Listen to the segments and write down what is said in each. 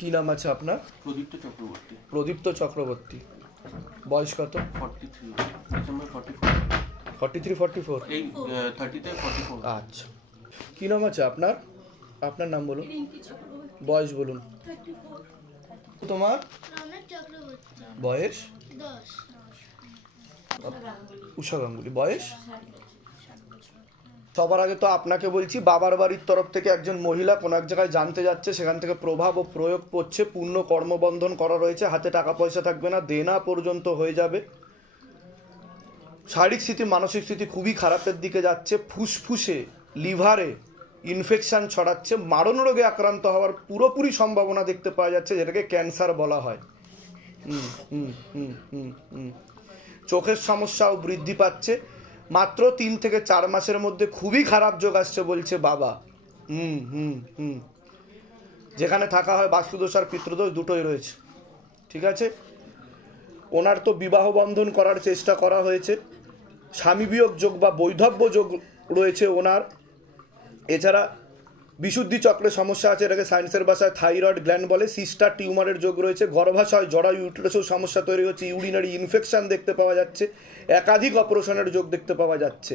কি নাম আছে আপনার? প্রদীপ্ত চক্রবর্তী। প্রদীপ্ত চক্রবর্তী। বয়স কত? 43, ডিসেম্বর 44। 43, 44? এই 30-তে 44। আচ্ছা, কি নাম আছে আপনার? আপনার নাম বলুন, বয়স বলুন। 34। তোমার বয়স? 10। উষা গাঙ্গুলি। বয়স? সবার আগে তো আপনাকে বলছি, বাবার বাড়ির তরফ থেকে একজন মহিলা কোনো এক জায়গায় জানতে যাচ্ছে, সেখান থেকে প্রভাব ও প্রয়োগ পড়ছে, পূর্ণ কর্মবন্ধন করা রয়েছে, হাতে টাকা পয়সা থাকবে না, দেনা পর্যন্ত হয়ে যাবে। শারীরিক স্থিতি মানসিক স্থিতি খুবই খারাপের দিকে যাচ্ছে, ফুসফুসে লিভারে ইনফেকশন ছড়াচ্ছে, মারণ রোগে আক্রান্ত হওয়ার পুরোপুরি সম্ভাবনা দেখতে পাওয়া যাচ্ছে, যেটাকে ক্যান্সার বলা হয়। চোখের সমস্যাও বৃদ্ধি পাচ্ছে। মাত্র 3 থেকে 4 মাসের মধ্যে খুবই খারাপ যোগ আসছে বলছে বাবা। যেখানে থাকা হয় বাস্তুদোষ আর পিতৃদোষ দুটোই রয়েছে, ঠিক আছে। ওনার তো বিবাহ বন্ধন করার চেষ্টা করা হয়েছে, স্বামী বিয়োগ যোগ বা বৈধব্য যোগ রয়েছে ওনার। এছাড়া বিশুদ্ধি চক্রের সমস্যা আছে, এটাকে সায়েন্সের ভাষায় থাইরয়েড গ্ল্যান্ড বলে। সিস্টার টিউমারের যোগ রয়েছে, গর্ভাশয় জরায়ু ইউটেরাসেও সমস্যা তৈরি হচ্ছে, ইউরিনারি ইনফেকশন দেখতে পাওয়া যাচ্ছে, একাধিক অপারেশনের যোগ দেখতে পাওয়া যাচ্ছে।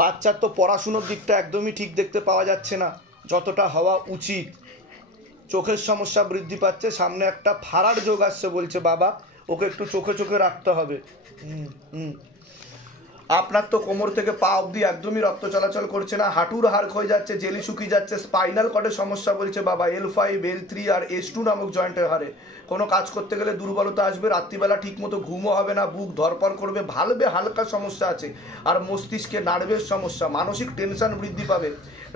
বাচ্চার তো পড়াশুনোর দিকটা একদমই ঠিক দেখতে পাওয়া যাচ্ছে না যতটা হওয়া উচিত। চোখের সমস্যা বৃদ্ধি পাচ্ছে, সামনে একটা ফাড়ার যোগ আসছে বলছে বাবা, ওকে একটু চোখে চোখে রাখতে হবে। আপনার তো কোমর থেকে পা অবধি একদমই রক্ত চলাচল করছে না, হাঁটুর হাড় ক্ষয়ে যাচ্ছে, জেলি শুকিয়ে যাচ্ছে, স্পাইনাল কর্ডের সমস্যা বলছে বাবা, L5, L3 আর S2 নামক জয়েন্টের হাড়ে কোনো কাজ করতে গেলে দুর্বলতা আসবে, রাত্রিবেলা ঠিকমতো ঘুমও হবে না, বুক ধরপড় করবে, ভালবে হালকা সমস্যা আছে, আর মস্তিষ্কে নার্ভের সমস্যা, মানসিক টেনশন বৃদ্ধি পাবে,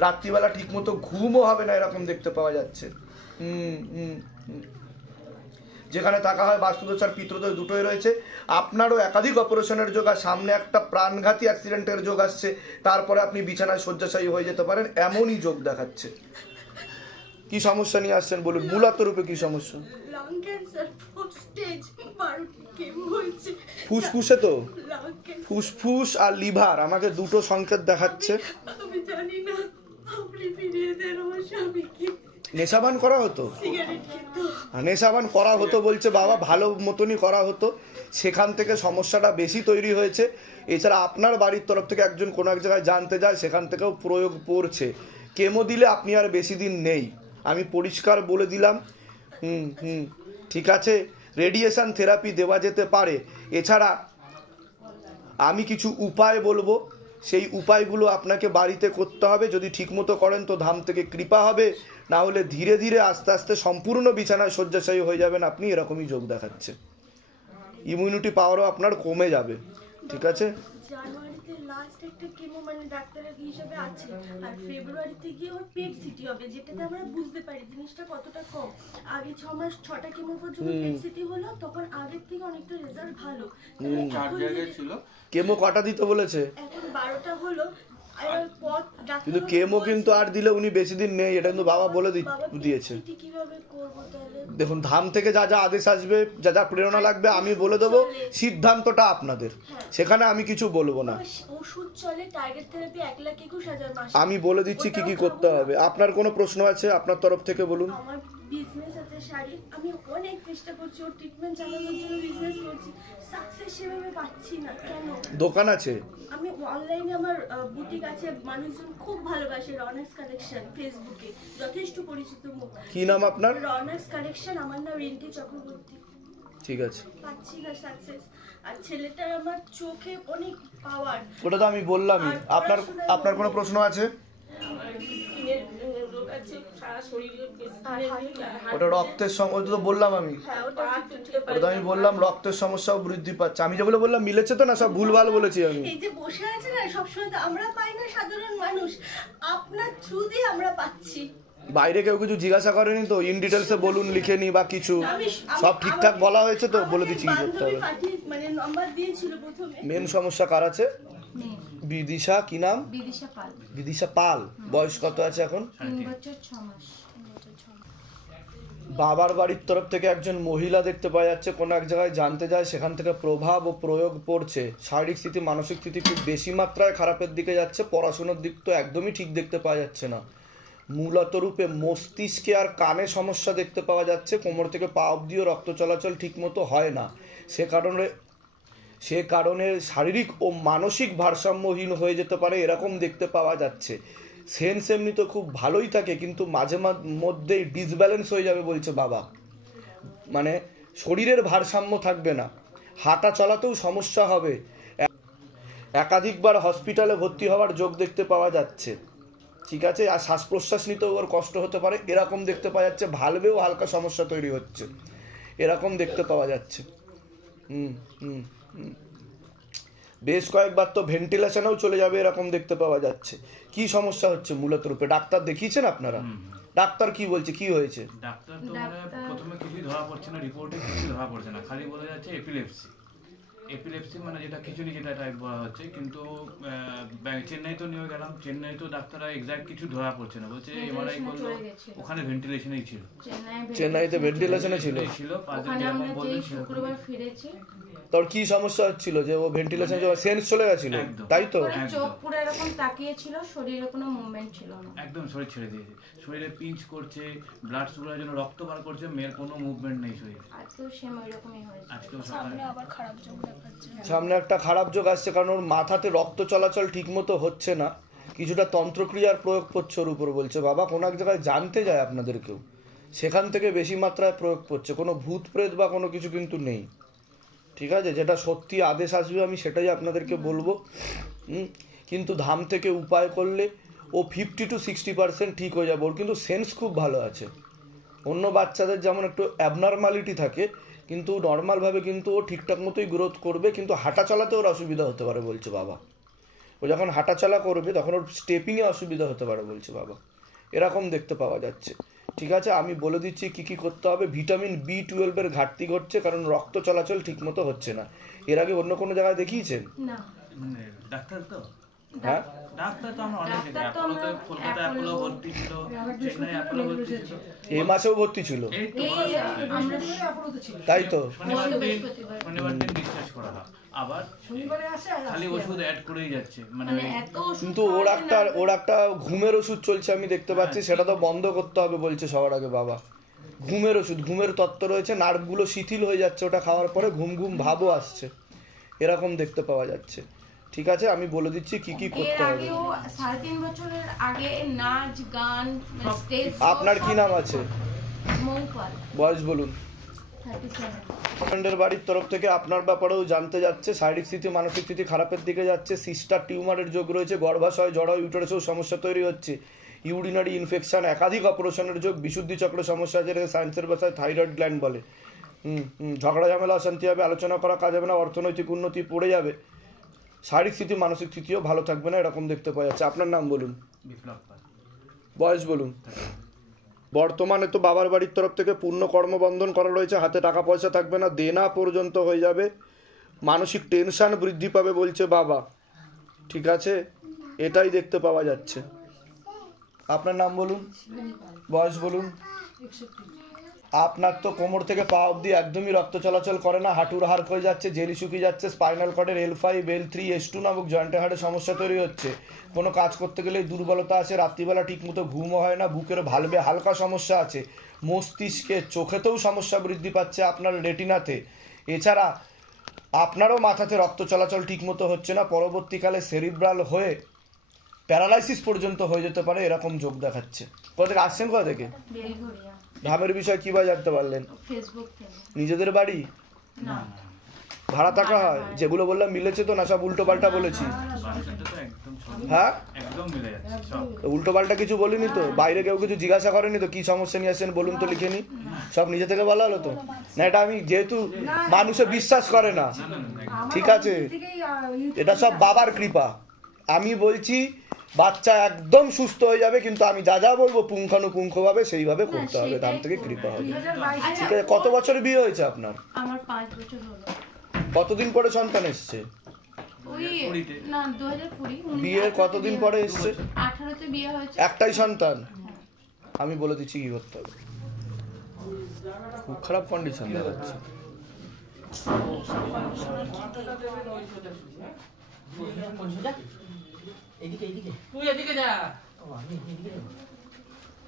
রাত্রিবেলা ঠিকমতো ঘুমও হবে না, এরকম দেখতে পাওয়া যাচ্ছে। যেখানে থাকা হয় বাস্তুদোষ আর পিতৃদোষ দুটোই রয়েছে। আপনারও একাধিক অপারেশনের যোগ, আর সামনে একটা প্রাণঘাতী অ্যাক্সিডেন্টের যোগ আসছে, তারপরে আপনি বিছানায় শয্যাশায়ী হয়ে যেতে পারেন, এমনই যোগ দেখাচ্ছে। কি সমস্যা নিয়ে আসছেন বলুন, মূলত রূপে কি সমস্যা? লাং ক্যান্সার ফার্স্ট স্টেজ, 12টি কেমো হয়েছে। ফুসফুসে তো? ফুসফুস আর লিভার আমাকে দুটো সংকেত দেখাচ্ছে। আমি জানি না, আপনি ফিরিয়ে দেন আমার স্বামীকে। নেশাবান করা হতো? সিগারেট খেত। নেশাবান করা হতো বলছে বাবা, ভালো মতনই করা হতো, সেখান থেকে সমস্যাটা বেশি তৈরি হয়েছে। এছাড়া আপনার বাড়ির তরফ থেকে একজন কোনো এক জায়গায় জানতে যায়, সেখান থেকেও প্রয়োগ পড়ছে। কেমো দিলে আপনি আর বেশি দিন নেই, আমি পরিষ্কার বলে দিলাম। ঠিক আছে, রেডিয়েশন থেরাপি দেওয়া যেতে পারে। এছাড়া আমি কিছু উপায় বলবো, সেই উপায়গুলো আপনাকে বাড়িতে করতে হবে। যদি ঠিকমতো করেন তো ধাম থেকে কৃপা হবে, না হলে ধীরে ধীরে আস্তে আস্তে সম্পূর্ণ বিছানায় শয্যাশায়ী হয়ে যাবেন আপনি, এরকমই যোগ দেখাচ্ছে। ইমিউনিটি পাওয়ারও আপনার কমে যাবে, ঠিক আছে। জানুয়ারিতে লাস্ট একটা কেমো মানে ডাক্তারের হিসাবে আছে, আর ফেব্রুয়ারিতে গিয়ে ওর পেট সিটি হবে, যেটাতে আমরা বুঝতে পারি জিনিসটা কতটা কম। আগে 6 মাস 6টা কেমো পর্যন্ত পেট সিটি হলো, তখন আগের থেকে অনেকটা রেজাল্ট ভালো। 4 জায়গায় ছিল। কেমো কটা দিতে বলেছে? এখন 12টা হলো। কিন্তু কেমো কিন্তু আর দিলে উনি বেশি দিন নেই, এটা কিন্তু বাবা বলে দিয়েছে। কিভাবে করব তাহলে? দেখুন, ধাম থেকে যা যা আদেশ আসবে, যা যা প্রেরণা লাগবে আমি বলে দেবো, সিদ্ধান্তটা আপনাদের, সেখানে আমি কিছু বলবো না। ওষুধ চলে, টার্গেট থেরাপি 1,21,000 মাসে। আমি বলে দিচ্ছি কি কি করতে হবে। আপনার কোনো প্রশ্ন আছে আপনার তরফ থেকে বলুন। আমার বিজনেস আছে শাড়ি, আমি অনেক চেষ্টা করছি ওর ট্রিটমেন্ট চালানোর জন্য, বিজনেস করছি, সাকসেস সেভাবে পাচ্ছি না। কেন? দোকান আছে? আমি অনলাইনে আমার বুটিক আছে, মানুষজন খুব ভালোবাসে। রনাক্স কালেকশন, ফেসবুকে যথেষ্ট পরিচিত মুখ। কি নাম আপনার? রনাক্স কালেকশন, আমার নাম রিন্টি চক্রবর্তী। ঠিক আছে, পাচ্ছি না সাকসেস। আর ছেলেটার আমার চোখে অনেক পাওয়ার। ওটা তো আমি বললামই। আপনার কোনো প্রশ্ন আছে? ওটা রক্তের সমস্যা তো বললাম আমি, ওটা আমি বললাম রক্তের সমস্যাও বৃদ্ধি পাচ্ছে। আমি যেগুলো বললাম মিলেছে তো না? সব ভুলভাল বলেছি আমি? এই যে বসে আছে না, সবসময় তো আমরা পাই না সাধারণ মানুষ, আপনার থ্রু দিয়ে আমরা পাচ্ছি। বাইরে কেউ কিছু জিজ্ঞাসা করেনি তো? ইন ডিটেলসে বলুন, লিখে নি বা কিছু? সব ঠিকঠাক বলা হয়েছে তো? বলে দিচ্ছি কি করতে হবে। মানে নাম্বার দিয়েছিল প্রথমে। মেন সমস্যা কার আছে? বিদিশা। কি নাম? বিদিশা পাল। বিদিশা পাল। বয়স কত আছে এখন? 3 বছর 6 মাস। বাবার বাড়ির তরফ থেকে একজন মহিলা দেখতে পাওয়া যাচ্ছে, কোনো এক জায়গায় জানতে যায়, সেখান থেকে প্রভাব ও প্রয়োগ পড়ছে। শারীরিক স্থিতি মানসিক স্থিতি খুব বেশি মাত্রায় খারাপের দিকে যাচ্ছে, পড়াশোনার দিক তো একদমই ঠিক দেখতে পাওয়া যাচ্ছে না। মূলত রূপে মস্তিষ্কে আর কানে সমস্যা দেখতে পাওয়া যাচ্ছে, কোমর থেকে পা অবধিও রক্ত চলাচল ঠিকমতো হয় না, সে কারণে শারীরিক ও মানসিক ভারসাম্যহীন হয়ে যেতে পারে এরকম দেখতে পাওয়া যাচ্ছে। সেন্স এমনি তো খুব ভালোই থাকে, কিন্তু মাঝে মধ্যেই ডিসব্যালেন্স হয়ে যাবে বলছে বাবা, মানে শরীরের ভারসাম্য থাকবে না, হাঁটা চলাতেও সমস্যা হবে, একাধিকবার হসপিটালে ভর্তি হওয়ার যোগ দেখতে পাওয়া যাচ্ছে। ঠিক আছে, আর শ্বাস প্রশ্বাস নিতেও ওর কষ্ট হতে পারে এরকম দেখতে পাওয়া যাচ্ছে, ভালভেও হালকা সমস্যা তৈরি হচ্ছে এরকম দেখতে পাওয়া যাচ্ছে। বেশ কয়েকবার তো ভেন্টিলেশনেও চলে যাবে এরকম দেখতে পাওয়া যাচ্ছে। কি সমস্যা হচ্ছে মূলত রূপে? ডাক্তার দেখিয়েছেন আপনারা? ডাক্তার কি বলছে, কি হয়েছে? ডাক্তার তো প্রথমে কিছুই ধরা পড়ছে না, রিপোর্টে কিছু ধরা পড়ছে না, খালি বলা যাচ্ছে এপিলেপসি মানে যেটা খিচুড়ি যেটা টাইপ বলা হচ্ছে। কিন্তু চেন্নাই তো নিয়ে গেলাম, চেন্নাই তো ডাক্তাররা এক্সাক্ট কিছু ধরা পড়ছে না, বলছে এমআরআই করলো, ওখানে ভেন্টিলেশনেই ছিল, চেন্নাইতে ভেন্টিলেশনে ছিল। 5 দিন যেরকম বললেন শুক্রবার ফিরেছি। তোর কি সমস্যা হচ্ছিল যে ও ভেন্টিলেশন সেন্স চলে গেছিল, তাই তো? চোখ পুরো এরকম তাকিয়ে ছিল, শরীরে কোনো মুভমেন্ট ছিল না, একদম শরীর ছেড়ে দিয়েছে, শরীরে পিঞ্চ করছে, ব্লাড সুগারের জন্য রক্ত বার করছে, মেয়ের কোনো মুভমেন্ট নেই শরীরে। আজকেও সেম ওইরকমই হয়েছে। আজকেও সামনে আবার খারাপ যোগ দেখাচ্ছে, সামনে একটা খারাপ যোগ আসছে, কারণ ওর মাথাতে রক্ত চলাচল ঠিকমতো হচ্ছে না, কিছুটা তন্ত্রক্রিয়ার প্রয়োগ করছে ওর উপর বলছে বাবা। কোনো এক জায়গায় জানতে যায় আপনাদেরকেও, সেখান থেকে বেশি মাত্রায় প্রয়োগ করছে, কোনো ভূত প্রেত বা কোনো কিছু কিন্তু নেই। ঠিক আছে, যেটা সত্যি আদেশ আসবে আমি সেটাই আপনাদেরকে বলবো। কিন্তু ধাম থেকে উপায় করলে ও 50 to 60% ঠিক হয়ে যাবে। ওর কিন্তু সেন্স খুব ভালো আছে, অন্য বাচ্চাদের যেমন একটু অ্যাবনর্মালিটি থাকে, কিন্তু নর্মালভাবে কিন্তু ও ঠিকঠাক মতোই গ্রোথ করবে, কিন্তু হাঁটা চলাতে ওর অসুবিধা হতে পারে বলছে বাবা। ও যখন হাঁটাচলা করবে তখন ওর স্টেপিংয়ে অসুবিধা হতে পারে বলছে বাবা, এরকম দেখতে পাওয়া যাচ্ছে। ঠিক আছে, আমি বলে দিচ্ছি কি কি করতে হবে। ভিটামিন B12 এর ঘাটতি ঘটছে, কারণ রক্ত চলাচল ঠিকমতো হচ্ছে না। এর আগে অন্য কোনো জায়গায় দেখিয়েছেন? না। ডাক্তার তো হ্যাঁ, ডাক্তার তো আমরা অনেক জায়গায়, অ্যাপোলোতে, কলকাতা অ্যাপোলো ভর্তি ছিল, চেন্নাই অ্যাপোলো ভর্তি ছিল, এই মাসেও ভর্তি ছিল, এই তো আমরা অ্যাপোলোতে ছিল। তাই তো? শনিবার দিন ডিসচার্জ করা হয়, আবার শনিবারে আসে আর খালি ওষুধ অ্যাড করেই যাচ্ছে, মানে এত ওষুধ। কিন্তু ওর একটা ঘুমের ওষুধ চলছে আমি দেখতে পাচ্ছি, সেটা তো বন্ধ করতে হবে বলছে সবার আগে বাবা। ঘুমের ওষুধ, ঘুমের তত্ত্ব রয়েছে, নার্ভগুলো শিথিল হয়ে যাচ্ছে ওটা খাওয়ার পরে, ঘুম ঘুম ভাবও আসছে এরকম দেখতে পাওয়া যাচ্ছে। ঠিক আছে, আমি বলে দিচ্ছি কি কি করতে হবে। 3.5 বছরের আগে নাচ গান স্টেজ। আপনার কি নাম আছে? মৌপাল। বয়স বলুন। 37। ফ্রেন্ডের বাড়ির তরফ থেকে আপনার ব্যাপারেও জানতে যাচ্ছে, শারীরিক স্থিতি মানসিক স্থিতি খারাপের দিকে যাচ্ছে, সিস্টার টিউমারের যোগ রয়েছে, গর্ভাশয় জড় ইউটারাসেও সমস্যা তৈরি হচ্ছে, ইউরিনারি ইনফেকশন, একাধিক অপারেশনের যোগ, বিশুদ্ধি চক্র সমস্যা, যেটা সায়েন্সের ভাষায় থাইরয়েড গ্ল্যান্ড বলে। ঝগড়া ঝামেলা অশান্তি হবে, আলোচনা করা কাজ হবে না, অর্থনৈতিক উন্নতি পড়ে যাবে, শারীরিক স্থিতি মানসিক স্থিতিও ভালো থাকবে না এরকম দেখতে পাওয়া যাচ্ছে। আপনার নাম বলুন। বিপ্লব পাল। বয়স বলুন। বর্তমানে তো বাবার বাড়ির তরফ থেকে পূর্ণ কর্মবন্ধন করা রয়েছে, হাতে টাকা পয়সা থাকবে না, দেনা পর্যন্ত হয়ে যাবে, মানসিক টেনশন বৃদ্ধি পাবে বলছে বাবা। ঠিক আছে, এটাই দেখতে পাওয়া যাচ্ছে। আপনার নাম বলুন, বয়স বলুন। আপনার তো কোমর থেকে পা অবধি একদমই রক্ত চলাচল করে না, হাঁটুর হাড় হয়ে যাচ্ছে, জেলি শুকিয়ে যাচ্ছে, স্পাইনাল কর্ডের L5, L3, S2 নামক জয়েন্টের হাড়ে সমস্যা তৈরি হচ্ছে, কোনো কাজ করতে গেলে দুর্বলতা আছে, রাত্রিবেলা ঠিকমতো ঘুমও হয় না, বুকের ভালভে হালকা সমস্যা আছে, মস্তিষ্কে চোখেতেও সমস্যা বৃদ্ধি পাচ্ছে আপনার রেটিনাতে। এছাড়া আপনারও মাথাতে রক্ত চলাচল ঠিকমতো হচ্ছে না, পরবর্তীকালে সেরিব্রাল হয়ে প্যারালাইসিস পর্যন্ত হয়ে যেতে পারে এরকম যোগ দেখাচ্ছে। কোথা থেকে আসছেন, কোথা থেকে? বেলঘরিয়া। ধামের বিষয় কিভাবে জানতে পারলেন? ফেসবুক থেকে। নিজেদের বাড়ি না, ভাড়া থাকা হয়? যেগুলো বললাম মিলেছে তো না? সব উল্টো পাল্টা বলেছি? বাচ্চাটা তো একদম সব হ্যাঁ, একদম মিলে যাচ্ছে সব। উল্টো পাল্টা কিছু বলিনি তো? বাইরে কেউ কিছু জিজ্ঞাসা করেনি তো কি সমস্যা নিয়ে আসছেন বলুন তো, লিখে নি? সব নিজে থেকে বলা হলো তো? না, এটা আমি যেহেতু মানুষে বিশ্বাস করে না, ঠিক আছে, এটা সব বাবার কৃপা। আমি বলছি বাচ্চা একদম সুস্থ হয়ে যাবে, কিন্তু আমি যা যা বলবো পুঙ্খানুপুঙ্খভাবে সেইভাবে করতে হবে, ধাম থেকে কৃপা হবে। ঠিক আছে, কত বছর বিয়ে হয়েছে আপনার? আমার 5 বছর হলো। কতদিন পরে সন্তান এসছে? ওই না 2020। বিয়ের কতদিন পরে এসছে? 18তে বিয়ে হয়েছে। একটাই সন্তান? আমি বলে দিচ্ছি কি করতে হবে। খুব খারাপ কন্ডিশন দেখাচ্ছে। তুই এদিকে যা।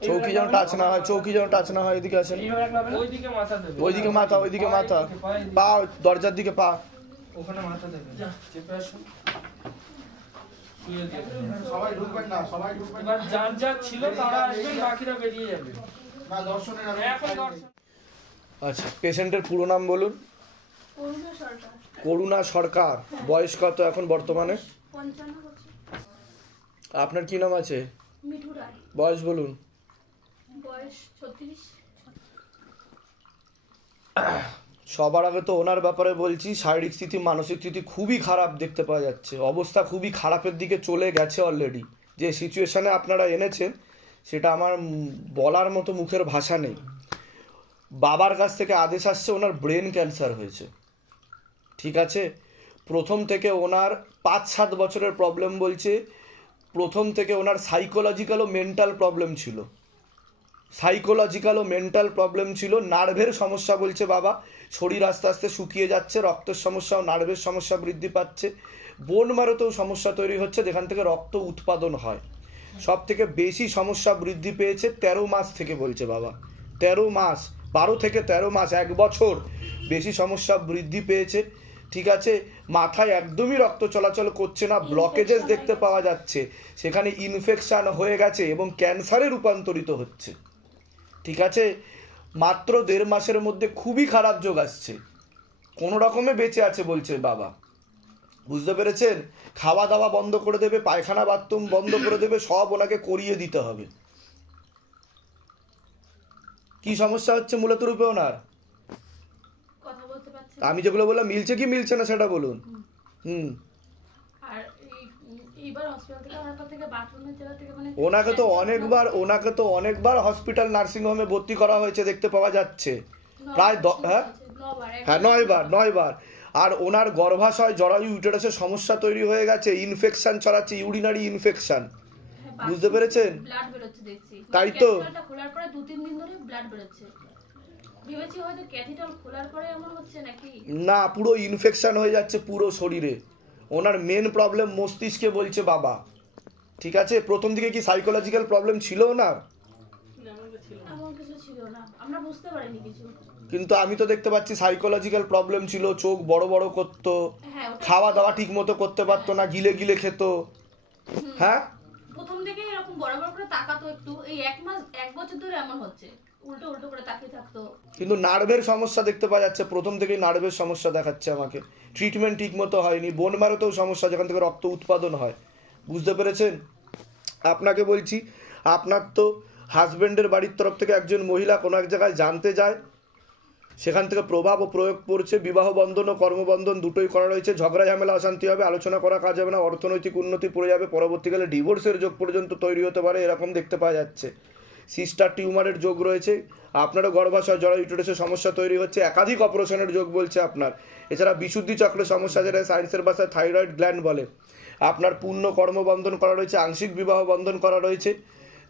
চৌকি যেন টাচ না হয়, চৌকি যেন টাচ না হয়। এদিকে আসেন, এইভাবে রাখলে হবে না? ওইদিকে মাথা দেবে। ওইদিকে মাথা, ওইদিকে মাথা, পা দরজার দিকে পা। ওখানে মাথা দেবে। চেপে আসুন। শুয়ে দিয়ে। সবাই ঢুকবেন না, সবাই ঢুকবেন না। এবার যার যার ছিল তারা আসবেন, বাকিরা বেরিয়ে যাবে। না, দর্শনের এখন দর্শন। আচ্ছা, পেশেন্টের পুরো নাম বলুন। করুণা সরকার, করুণা সরকার। বয়স কত এখন বর্তমানে? 55 বছর। আপনার কি নাম আছে? মিঠু রায়, বয়স বলুন। বয়স 36। সবার আগে তো ওনার ব্যাপারে বলছি, শারীরিক স্থিতি, মানসিক স্থিতি খুবই খারাপ দেখতে পাওয়া যাচ্ছে, অবস্থা খুবই খারাপের দিকে চলে গেছে অলরেডি। যে সিচুয়েশানে আপনারা এনেছেন সেটা আমার বলার মতো মুখের ভাষা নেই। বাবার কাছ থেকে আদেশ আসছে ওনার ব্রেন ক্যান্সার হয়েছে, ঠিক আছে? প্রথম থেকে ওনার 5-7 বছরের প্রবলেম বলছে। প্রথম থেকে ওনার সাইকোলজিক্যাল ও মেন্টাল প্রবলেম ছিল, সাইকোলজিক্যাল ও মেন্টাল প্রবলেম ছিল। নার্ভের সমস্যা বলছে বাবা, শরীর আস্তে আস্তে শুকিয়ে যাচ্ছে, রক্তের সমস্যা ও নার্ভের সমস্যা বৃদ্ধি পাচ্ছে, বোন মারোতেও সমস্যা তৈরি হচ্ছে যেখান থেকে রক্ত উৎপাদন হয়। সব থেকে বেশি সমস্যা বৃদ্ধি পেয়েছে 13 মাস থেকে বলছে বাবা, 13 মাস, 12 থেকে 13 মাস, 1 বছর বেশি সমস্যা বৃদ্ধি পেয়েছে, ঠিক আছে? মাথায় একদমই রক্ত চলাচল করছে না, ব্লকেজেস দেখতে পাওয়া যাচ্ছে, সেখানে ইনফেকশন হয়ে গেছে এবং ক্যান্সারে রূপান্তরিত হচ্ছে, ঠিক আছে? মাত্র 1.5 মাসের মধ্যে খুবই খারাপ যোগ আসছে, কোনো রকমে বেঁচে আছে বলছে বাবা, বুঝতে পেরেছেন? খাওয়া দাওয়া বন্ধ করে দেবে, পায়খানা বাথরুম বন্ধ করে দেবে, সব ওনাকে করিয়ে দিতে হবে। কি সমস্যা হচ্ছে মূলত রূপে ওনার? কথা বলতে পারছে আমি যেগুলো বললাম মিলছে কি মিলছে না সেটা বলুন। আর এইবার হসপিটাল থেকে আমার পর থেকে বাথরুমের জায়গা থেকে মানে ওনাকে তো অনেকবার হসপিটাল নার্সিং হোমে ভর্তি করা হয়েছে দেখতে পাওয়া যাচ্ছে, প্রায় 9 বার। আর ওনার গর্ভাশয় জরায়ু ইউটেরাসের সমস্যা তৈরি হয়ে গেছে, ইনফেকশন ছড়াচ্ছে, ইউরিনারি ইনফেকশন, বুঝতে পেরেছেন? ব্লাড বেরোচ্ছে দেখছি, তাই তো ক্যাথিটারটা খোলার পরে 2-3 দিন ধরে ব্লাড বেরোচ্ছে। ভেবেছি হয়তো ক্যাথিটার খোলার পরে এমন হচ্ছে নাকি। না, পুরো ইনফেকশন হয়ে যাচ্ছে পুরো শরীরে। ওনার মেন প্রবলেম মস্তিষ্কে বলছে বাবা, ঠিক আছে? প্রথম দিকে কি সাইকোলজিক্যাল প্রবলেম ছিল ওনার? এমন কিছু ছিল না, আমরা বুঝতে পারিনি কিছু। কিন্তু আমি তো দেখতে পাচ্ছি সাইকোলজিক্যাল প্রবলেম ছিল, চোখ বড় বড় করতো, খাওয়া দাওয়া ঠিক মতো করতে পারতো না, গিলে গিলে খেত। হ্যাঁ, প্রথম থেকে এরকম বড় বড় করে তাকাতো একটু, এই 1 বছর ধরে এমন হচ্ছে, উল্টো উল্টো করে তাকিয়ে থাকতো। কিন্তু নার্ভের সমস্যা দেখতে পাওয়া যাচ্ছে, প্রথম থেকেই নার্ভের সমস্যা দেখাচ্ছে আমাকে, ট্রিটমেন্ট ঠিক মতো হয়নি, বোন ম্যারোতেও সমস্যা যেখান থেকে রক্ত উৎপাদন হয়, বুঝতে পেরেছেন? আপনাকে বলছি, আপনার তো হাজব্যান্ডের বাড়ির তরফ থেকে একজন মহিলা কোনো এক জায়গায় জানতে যায়, সেখান থেকে প্রভাব ও প্রয়োগ পড়ছে, বিবাহ বন্ধন ও কর্মবন্ধন দুটোই করা রয়েছে, ঝগড়া ঝামেলা অশান্তি হবে, আলোচনা করা কাজ হবে না, অর্থনৈতিক উন্নতি পড়ে যাবে, পরবর্তীকালে ডিভোর্সের যোগ পর্যন্ত তৈরি হতে পারে, এরকম দেখতে পাওয়া যাচ্ছে। সিস্টার টিউমারের যোগ রয়েছে, আপনারও গর্ভাশয় জরায়ু ইউটেরাসের সমস্যা তৈরি হচ্ছে, একাধিক অপারেশনের যোগ বলছে আপনার। এছাড়া বিশুদ্ধি চক্রের সমস্যা, যেটা সায়েন্সের ভাষায় থাইরয়েড গ্ল্যান্ড বলে। আপনার পূর্ণ কর্মবন্ধন করা রয়েছে, আংশিক বিবাহ বন্ধন করা রয়েছে,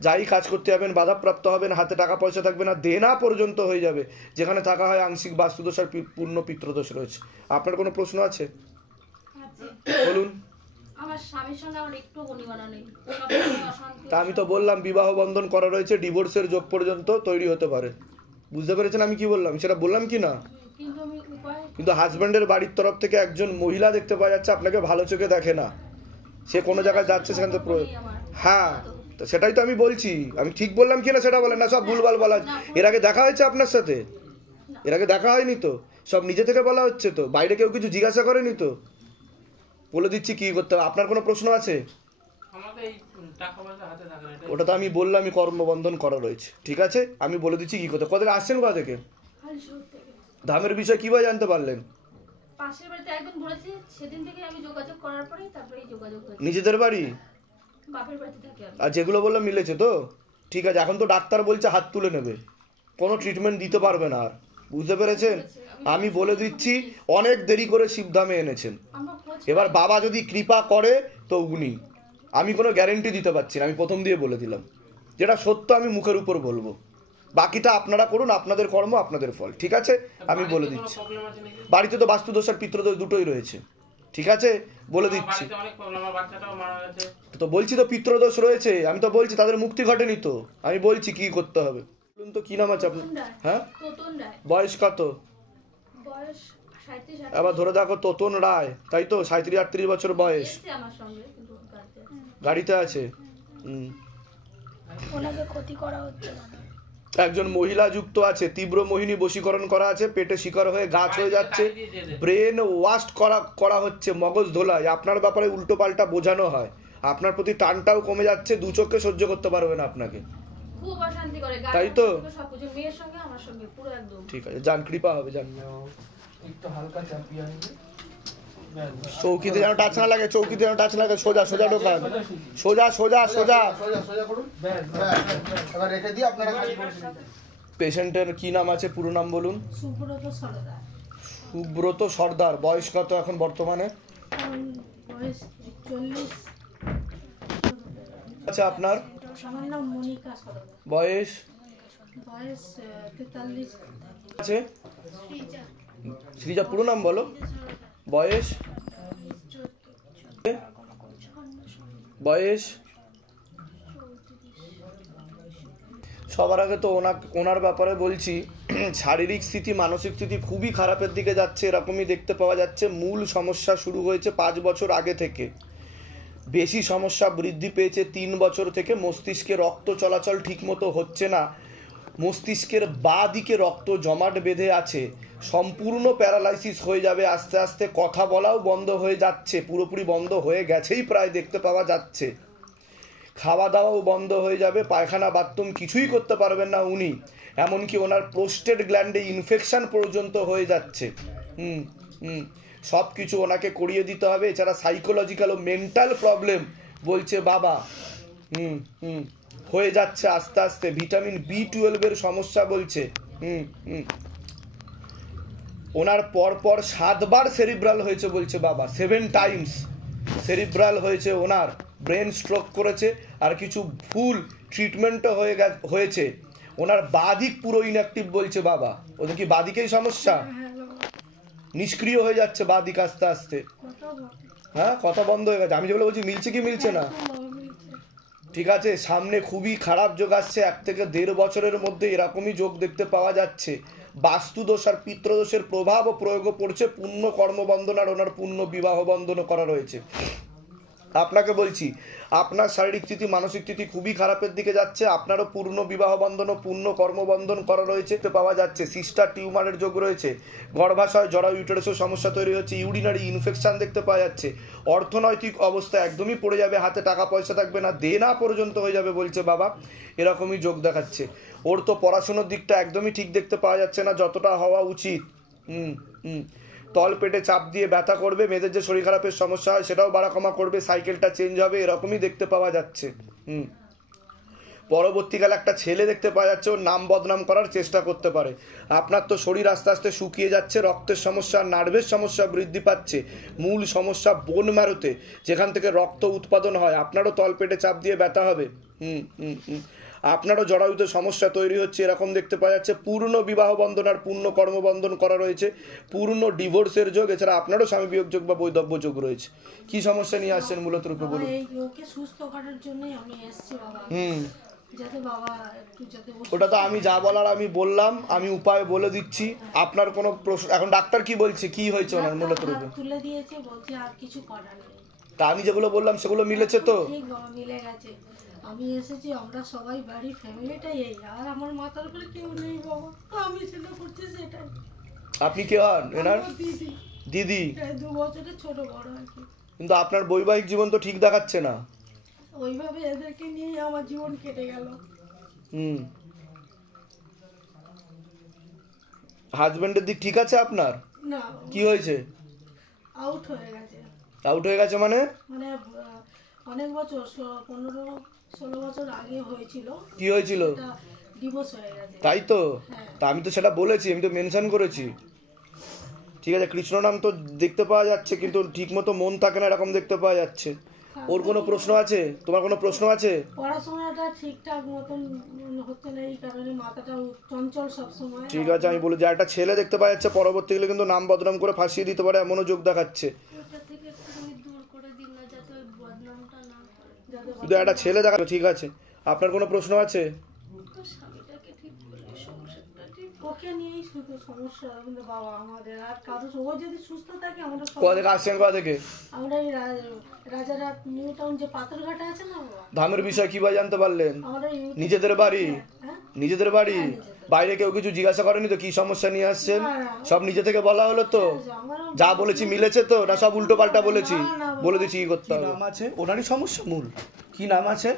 যাই কাজ করতে যাবেন বাধাপ্রাপ্ত হবেন, হাতে টাকা পয়সা থাকবে না, দেনা পর্যন্ত হয়ে যাবে, যেখানে থাকা হয় আংশিক বাস্তুদোষ আর পূর্ণ পিতৃদোষ রয়েছে। আপনার কোনো প্রশ্ন আছে? বলুন। আমার স্বামীর সঙ্গে আমার একটু বনিবনা নেই, তা আমি তো বললাম বিবাহ বন্ধন করা রয়েছে, ডিভোর্সের যোগ পর্যন্ত তৈরি হতে পারে, বুঝতে পেরেছেন আমি কি বললাম? সেটা বললাম কি না? কিন্তু হাজব্যান্ডের বাড়ির তরফ থেকে একজন মহিলা দেখতে পাওয়া যাচ্ছে, আপনাকে ভালো চোখে দেখে না, সে কোনো জায়গায় যাচ্ছে সেখান থেকে হ্যাঁ, তো সেটাই তো আমি বলছি, আমি ঠিক বললাম কি না সেটা বলেন না, সব ভুলভাল বলা। এর আগে দেখা হয়েছে আপনার সাথে? এর আগে দেখা হয়নি তো, সব নিজে থেকে বলা হচ্ছে তো, বাইরে কেউ কিছু জিজ্ঞাসা করেনি তো। বলে দিচ্ছি কি করতে হবে। আপনার কোনো প্রশ্ন আছে? ওটা তো আমি বললামই, কর্মবন্ধন করা রয়েছে, ঠিক আছে? আমি বলে দিচ্ছি কি করতে। কোথা থেকে আসছেন? কোথা থেকে? ধামের বিষয় কিভাবে জানতে পারলেন? পাশের বাড়িতে একজন বলেছে, সেদিন থেকে আমি যোগাযোগ করার পরেই তারপরে যোগাযোগ হয়েছে। নিজেদের বাড়ি? বাপের বাড়িতে থাকি আমি। আর যেগুলো বললাম মিলেছে তো? ঠিক আছে, এখন তো ডাক্তার বলছে হাত তুলে নেবে, কোনো ট্রিটমেন্ট দিতে পারবে না আর, বুঝতে পেরেছেন? আমি বলে দিচ্ছি, অনেক দেরি করে শিবধামে এনেছেন, এবার বাবা যদি কৃপা করে তো উনি, আমি কোনো গ্যারেন্টি দিতে পারছি না, আমি প্রথম দিয়ে বলে দিলাম, যেটা সত্য আমি মুখের উপর বলবো, বাকিটা আপনারা করুন, আপনাদের কর্ম আপনাদের ফল, ঠিক আছে? আমি বলে দিচ্ছি। বাড়িতে তো বাস্তুদোষ আর পিতৃদোষ দুটোই রয়েছে, ঠিক আছে, বলে দিচ্ছি। বাড়িতে অনেক প্রবলেম, আমার বাচ্চাটাও মারা গেছে। তো বলছি তো পিতৃদোষ রয়েছে, আমি তো বলছি তাদের মুক্তি ঘটেনি তো, আমি বলছি কি করতে হবে। বলুন তো কি নাম আছে আপনার? হ্যাঁ, তোতন রায়, বয়স কত? বয়স 37। আবার ধরে দেখো তোতন রায়, তাই তো 37-38 বছর বয়স, এসছে আমার সঙ্গে, কিন্তু গাড়িতে আছে। গাড়িতে আছে। ওনাকে ক্ষতি করা হচ্ছে না। একজন মহিলা যুক্ত আছে, তীব্র মোহিনী বশীকরণ করা আছে, পেটে শিকার হয়ে গাছ হয়ে যাচ্ছে, ব্রেন ওয়াশ করা হচ্ছে, মগজ ধোলাই, আপনার ব্যাপারে উল্টো পাল্টা বোঝানো হয়, আপনার প্রতি টানটাও কমে যাচ্ছে, দু চোখে সহ্য করতে পারবে না আপনাকে, খুব অশান্তি করে, তাই তো? সবকিছু মেয়ের সঙ্গে আমার সঙ্গে পুরো একদম। ঠিক আছে, যান, কৃপা হবে, যান। একটু হালকা চাপিয়ে আনবে। চৌকিতে যেন টাচ না লাগে, চৌকিতে যেন টাচ না লাগে, সোজা সোজা ঢোকান, সোজা সোজা সোজা। সোজা সোজা করুন। ব্যাস, হ্যাঁ, এবার রেখে দিয়ে আপনারা গাড়ি করে নিন। পেশেন্টের কি নাম আছে, পুরো নাম বলুন? সুব্রত সরদার, সুব্রত সর্দার। বয়স কত এখন বর্তমানে? বয়স 40। আচ্ছা, আপনার আমার নাম মনিকা সরদার, বয়স বয়স 43 আছে? শ্রীজা, পুরো নাম বলো। বয়স বয়স সবার আগে তো ওনার ব্যাপারে বলছি, শারীরিক স্থিতি মানসিক স্থিতি খুবই খারাপের দিকে যাচ্ছে, এরকমই দেখতে পাওয়া যাচ্ছে। মূল সমস্যা শুরু হয়েছে 5 বছর আগে থেকে, বেশি সমস্যা বৃদ্ধি পেয়েছে 3 বছর থেকে। মস্তিষ্কে রক্ত চলাচল ঠিকমতো হচ্ছে না, মস্তিষ্কের বাঁ দিকে রক্ত জমাট বেঁধে আছে, সম্পূর্ণ প্যারালাইসিস হয়ে যাবে আস্তে আস্তে, কথা বলাও বন্ধ হয়ে যাচ্ছে, পুরোপুরি বন্ধ হয়ে গেছেই প্রায় দেখতে পাওয়া যাচ্ছে, খাওয়া দাওয়াও বন্ধ হয়ে যাবে, পায়খানা বাথরুম কিছুই করতে পারবেন না উনি, এমনকি ওনার প্রোস্টেট গ্ল্যান্ডে ইনফেকশন পর্যন্ত হয়ে যাচ্ছে। সব কিছু ওনাকে করিয়ে দিতে হবে, এছাড়া সাইকোলজিক্যাল ও মেন্টাল প্রবলেম বলছে বাবা হয়ে যাচ্ছে আস্তে আস্তে, ভিটামিন B12 সমস্যা বলছে। ওনার পরপর 7 বার সেরিব্রাল হয়েছে বলছে বাবা, 7 টাইমস সেরিব্রাল হয়েছে ওনার, ব্রেন স্ট্রোক করেছে, আর কিছু ভুল ট্রিটমেন্টও হয়েছে। ওনার বাদিক পুরো ইনঅ্যাক্টিভ বলছে বাবা, ওদের কি বাদিকেই সমস্যা? নিষ্ক্রিয় হয়ে যাচ্ছে বাদিক আস্তে আস্তে। হ্যাঁ, কথা বন্ধ হয়ে গেছে। আমি যেগুলো বলছি মিলছে কি মিলছে না? ঠিক আছে, সামনে খুবই খারাপ যোগ আসছে, 1 থেকে 1.5 বছরের মধ্যে এরকমই যোগ দেখতে পাওয়া যাচ্ছে। বাস্তুদোষ আর পিতৃদোষের প্রভাব ও প্রয়োগও পড়ছে, পূর্ণ কর্মবন্ধন আর ওনার পূর্ণ বিবাহ বন্ধনও করা রয়েছে। আপনাকে বলছি, আপনার শারীরিক স্থিতি মানসিক স্থিতি খুবই খারাপের দিকে যাচ্ছে, আপনারও পূর্ণ বিবাহ বন্ধন ও পূর্ণ কর্মবন্ধন করা রয়েছে পাওয়া যাচ্ছে। সিস্টার টিউমারের যোগ রয়েছে, গর্ভাশয় জরা ইউটেরাসের সমস্যা তৈরি হচ্ছে, ইউরিনারি ইনফেকশন দেখতে পাওয়া যাচ্ছে, অর্থনৈতিক অবস্থা একদমই পড়ে যাবে, হাতে টাকা পয়সা থাকবে না, দেনা পর্যন্ত হয়ে যাবে বলছে বাবা, এরকমই যোগ দেখাচ্ছে। ওর তো পড়াশোনার দিকটা একদমই ঠিক দেখতে পাওয়া যাচ্ছে না যতটা হওয়া উচিত। তল পেটে চাপ দিয়ে ব্যথা করবে, মেয়েদের যে শরীর খারাপের সমস্যা হয় সেটাও বাড়া কমা করবে, সাইকেলটা চেঞ্জ হবে, এরকমই দেখতে পাওয়া যাচ্ছে। পরবর্তীকালে একটা ছেলে দেখতে পাওয়া যাচ্ছে, ওর নাম বদনাম করার চেষ্টা করতে পারে। আপনার তো শরীর আস্তে আস্তে শুকিয়ে যাচ্ছে, রক্তের সমস্যা, নার্ভের সমস্যা বৃদ্ধি পাচ্ছে, মূল সমস্যা বোন ম্যারোতে, যেখান থেকে রক্ত উৎপাদন হয়। আপনারও তলপেটে চাপ দিয়ে ব্যথা হবে, আপনারও জরায়ুতে সমস্যা তৈরি হচ্ছে, এরকম দেখতে পাওয়া যাচ্ছে। পূর্ণ বিবাহ বন্ধন আর পূর্ণ কর্মবন্ধন করা রয়েছে, পূর্ণ ডিভোর্সের যোগ, এছাড়া আপনারও স্বামী বিয়োগ যোগ বা বৈধব্য যোগ রয়েছে। কি সমস্যা নিয়ে আসছেন মূলত রূপে বলুন? ওকে সুস্থ করার জন্যই আমি এসেছি বাবা, যাতে বাবা একটু যাতে ওটা তো আমি যা বলার আমি বললাম, আমি উপায় বলে দিচ্ছি। আপনার কোনো প্রশ্ন? এখন ডাক্তার কি বলছে, কি হয়েছে ওনার মূলত রূপে? তুলে দিয়েছে, বলছে আর কিছু করার নেই। তা আমি যেগুলো বললাম সেগুলো মিলেছে তো? ঠিক বাবা, মিলে গেছে। আমি এসেছি, আমরা সবাই বাড়ি ফ্যামিলিটাই এই, আর আমার মাথার উপরে কেউ নেই বাবা, আমি যেটা করছি সেটাই। আপনি কে হন এনার? দিদি। দিদি? 2 বছরের ছোট বড় আর কি। কিন্তু আপনার বৈবাহিক জীবন তো ঠিক দেখাচ্ছে না। ওইভাবে এদেরকে নিয়ে আমার জীবন কেটে গেল। হাজবেন্ডের দিক ঠিক আছে আপনার? না, কি হয়েছে? আউট হয়ে গেছে। আউট হয়ে গেছে মানে? মানে অনেক বছর, 15-16 বছর আগে হয়েছিল। কি হয়েছিল? ডিভোর্স হয়ে গেছে। তাই তো? তা আমি তো সেটা বলেছি, আমি তো মেনশন করেছি। ঠিক আছে, কৃষ্ণ নাম তো দেখতে পাওয়া যাচ্ছে, কিন্তু ঠিক মতো মন থাকে না, এরকম দেখতে পাওয়া যাচ্ছে। ওর কোনো প্রশ্ন আছে? তোমার কোনো প্রশ্ন আছে? পড়াশোনাটা ঠিকঠাক মতন হচ্ছে না, এই কারণে মাথাটা চঞ্চল সবসময়। ঠিক আছে, আমি বলি যে একটা ছেলে দেখতে পাওয়া যাচ্ছে, পরবর্তীকালে কিন্তু নাম বদনাম করে ফাঁসিয়ে দিতে পারে, এমনও যোগ দেখাচ্ছে। ওটা থেকে শুধু একটা ছেলে দেখা, ঠিক আছে। আপনার কোনো প্রশ্ন আছে? স্বামীটাকে ঠিক করলে সংসারটা ঠিক, ওকে নিয়েই শুধু সমস্যা কিন্তু বাবা আমাদের, আর কারো ও যদি সুস্থ থাকে আমরা সব। কোথা থেকে আসছেন, কোথা থেকে? আমরা এই রাজারহাট নিউ টাউন যে পাথরঘাটা আছে না বাবা, ধামের বিষয় কিভাবে জানতে পারলেন? আমরা ইউটিউব- নিজেদের বাড়ি? হ্যাঁ? নিজেদের বাড়ি? বাইরে কেউ কিছু জিজ্ঞাসা করেনি তো কি সমস্যা নিয়ে আসছেন? না। সব নিজে থেকে বলা হলো তো? আমারও যা বলেছি মিলেছে তো, না সব উল্টো পাল্টা বলেছি? না, না, বাবা। বলে দিচ্ছি কি করতে হবে। নাম আছে ওনারই সমস্যা মূল? কি নাম আছে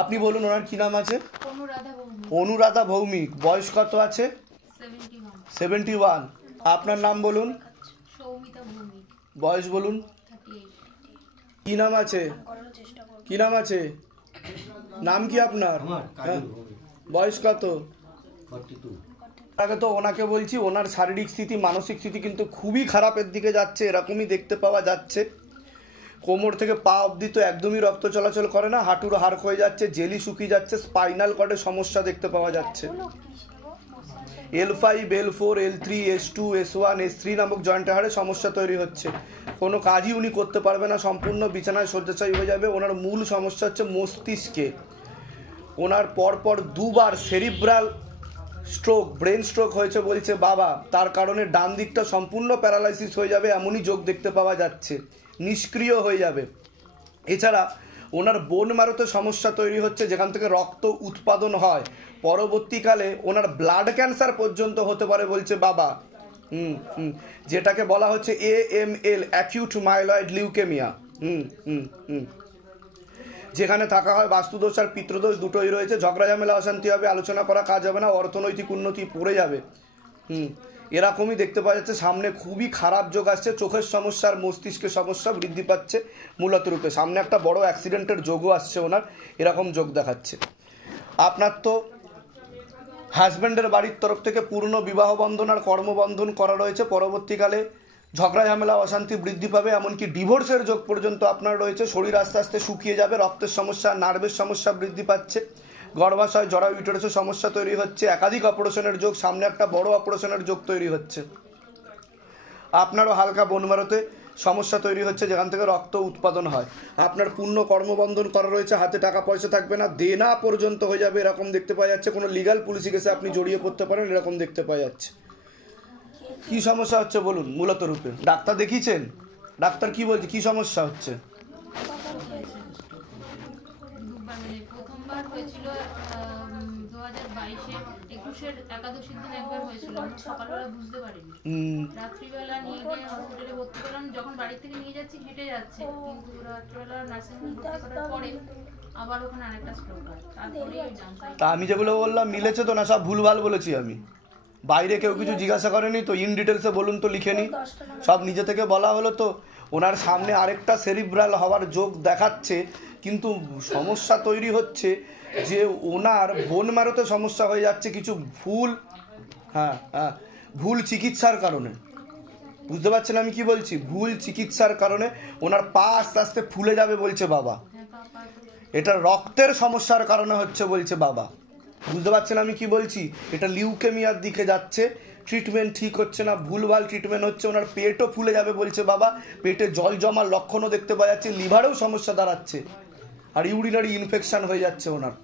আপনি বলুন, ওনার কি নাম আছে? অনুরাধা ভৌমিক, অনুরাধা ভৌমিক। বয়স কত আছে? 71, 71। আপনার নাম বলুন, সৌমিতা ভৌমিক, বয়স বলুন, 38, কি নাম আছে? কি নাম আছে? নাম কি আপনার? হ্যাঁ। বয়স কত? আগে তো ওনাকে বলছি, ওনার শারীরিক স্থিতি মানসিক স্থিতি কিন্তু খুবই খারাপের দিকে যাচ্ছে, এরকমই দেখতে পাওয়া যাচ্ছে। কোমর থেকে পা অবধি তো একদমই রক্ত চলাচল করে না, হাঁটুর হাড় হয়ে যাচ্ছে, জেলি শুকিয়ে যাচ্ছে, স্পাইনাল কর্ডে সমস্যা দেখতে পাওয়া যাচ্ছে। L5, L4, L3, S2, S1, S3 নামক জয়েন্টের হাড়ে সমস্যা তৈরি হচ্ছে। কোনো কাজই উনি করতে পারবে না, সম্পূর্ণ বিছানায় শয্যাশায়ী হয়ে যাবে। ওনার মূল সমস্যা হচ্ছে মস্তিষ্কে। ওনার পরপর দুবার সেরিব্রাল স্ট্রোক, ব্রেন স্ট্রোক হয়েছে বলছে বাবা, তার কারণে ডান দিকটা সম্পূর্ণ প্যারালাইসিস হয়ে যাবে, এমনই যোগ দেখতে পাওয়া যাচ্ছে, নিষ্ক্রিয় হয়ে যাবে। এছাড়া ওনার বোন ম্যারোতে সমস্যা তৈরি হচ্ছে, যেখান থেকে রক্ত উৎপাদন হয়, পরবর্তীকালে ওনার ব্লাড ক্যান্সার পর্যন্ত হতে পারে বলছে বাবা। যেটাকে বলা হচ্ছে AML, অ্যাকিউট মাইলয়েড লিউকেমিয়া। যেখানে থাকা হয় বাস্তুদোষ আর পিতৃদোষ দুটোই রয়েছে। ঝগড়া ঝামেলা অশান্তি হবে, আলোচনা করা কাজ হবে না, অর্থনৈতিক উন্নতি পড়ে যাবে। এরকমই দেখতে পাওয়া যাচ্ছে। সামনে খুবই খারাপ যোগ আসছে, চোখের সমস্যা আর মস্তিষ্কের সমস্যা বৃদ্ধি পাচ্ছে মূলত রূপে। সামনে একটা বড় অ্যাক্সিডেন্টের যোগও আসছে ওনার, এরকম যোগ দেখাচ্ছে। আপনার তো হাজব্যান্ডের বাড়ির তরফ থেকে পূর্ণ বিবাহ বন্ধন আর কর্মবন্ধন করা রয়েছে, পরবর্তীকালে ঝগড়া ঝামেলা অশান্তি বৃদ্ধি পাবে, এমনকি ডিভোর্সের যোগ পর্যন্ত আপনার রয়েছে। শরীর আস্তে আস্তে শুকিয়ে যাবে, রক্তের সমস্যা, নার্ভের সমস্যা বৃদ্ধি পাচ্ছে, গর্ভাশয় জরা ইউটেরাসের সমস্যা তৈরি হচ্ছে, একাধিক অপারেশনের যোগ, সামনে একটা বড় অপারেশনের যোগ তৈরি হচ্ছে। আপনারও হালকা বোন ম্যারোতে সমস্যা তৈরি হচ্ছে, যেখান থেকে রক্ত উৎপাদন হয়। আপনার পূর্ণ কর্মবন্ধন করা রয়েছে, হাতে টাকা পয়সা থাকবে না, দেনা পর্যন্ত হয়ে যাবে, এরকম দেখতে পাওয়া যাচ্ছে। কোনো লিগাল পুলিশি কেসে আপনি জড়িয়ে পড়তে পারেন, এরকম দেখতে পাওয়া যাচ্ছে। কি সমস্যা হচ্ছে বলুন মূলত রূপে? ডাক্তার দেখিয়েছেন? ডাক্তার কি বলছে, কি সমস্যা হচ্ছে? দুবার, মানে প্রথমবার হয়েছিল 2022-এ 21-এর একাদশীর দিন একবার হয়েছিল, আমরা সকালবেলা বুঝতে পারিনি, রাত্রিবেলা নিয়ে গিয়ে হসপিটালে ভর্তি করলাম। যখন বাড়ি থেকে নিয়ে যাচ্ছি হেঁটে যাচ্ছে, কিন্তু রাত্রিবেলা নার্সিং হোমে ভর্তি করার পরে আবার ওখানে আরেকটা স্ট্রোক হয়, তারপরেই জানতে। তা আমি যেগুলো বললাম মিলেছে তো না? সব ভুলভাল বলেছি আমি? বাইরে কেউ কিছু জিজ্ঞাসা করেনি তো? ইন ডিটেলসে বলুন তো, লিখে নি, সব নিজে থেকে বলা হলো তো? ওনার সামনে আরেকটা সেরিব্রাল হওয়ার যোগ দেখাচ্ছে, কিন্তু সমস্যা তৈরি হচ্ছে যে ওনার বোন ম্যারোতে সমস্যা হয়ে যাচ্ছে কিছু ভুল, ভুল চিকিৎসার কারণে। বুঝতে পারছেন আমি কি বলছি? ভুল চিকিৎসার কারণে ওনার পা আস্তে আস্তে ফুলে যাবে বলছে বাবা। এটা রক্তের সমস্যার কারণে হচ্ছে বলছে বাবা। বুঝতে পারছেন আমি কি বলছি? এটা লিউকেমিয়ার দিকে যাচ্ছে, ট্রিটমেন্ট ঠিক হচ্ছে না, ভুলভাল ট্রিটমেন্ট হচ্ছে। ওনার পেটও ফুলে যাবে বলছে বাবা, পেটে জল জমার লক্ষণও দেখতে পাওয়া যাচ্ছে, লিভারেও সমস্যা দাঁড়াচ্ছে, আর ইউরিনারি ইনফেকশন হয়ে যাচ্ছে ওনার।